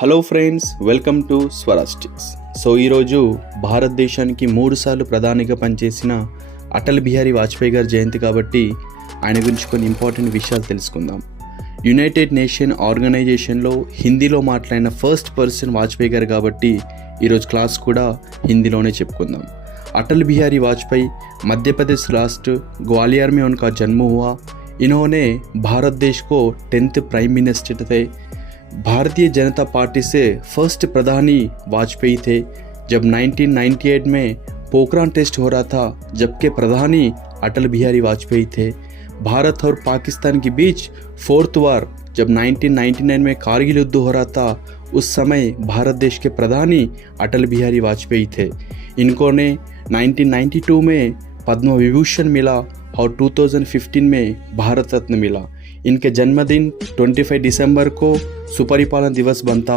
Hello friends, welcome to స్వరాస్టిక్స్. ఈరోజు భారతదేశానికి 3 సార్లు ప్రధానిగా పనిచేసిన అటల్ బిహారీ వాజ్పేయి గారి జయంతి కాబట్టి ఆయన గురించి కొన్ని ఇంపార్టెంట్ విషయాలు తెలుసుకుందాం. యునైటెడ్ నేషన్ ఆర్గనైజేషన్లో హిందీలో మాట్లాడిన ఫస్ట్ పర్సన్ వాజ్పేయి గారు కాబట్టి ఈరోజు క్లాస్ కూడా హిందీలోనే చెప్పుకుందాం. अटल बिहारी वाजपेयी मध्य प्रदेश राष्ट्र ग्वालियर में उनका जन्म हुआ. इन्होंने भारत देश को 10th प्राइम मिनिस्टर थे. भारतीय जनता पार्टी से फर्स्ट प्रधानी वाजपेयी थे. जब 1998 में पोखरान टेस्ट हो रहा था, जबकि प्रधानी अटल बिहारी वाजपेयी थे. भारत और पाकिस्तान के बीच 4th वार जब 1999 में कारगिल युद्ध हो रहा था, उस समय भारत देश के प्रधानी अटल बिहारी वाजपेयी थे. इनको ने 1992 में पद्म विभूषण मिला और 2015 में भारत रत्न मिला. इनके जन्मदिन 25 दिसंबर को सुपरिपालन दिवस बनता.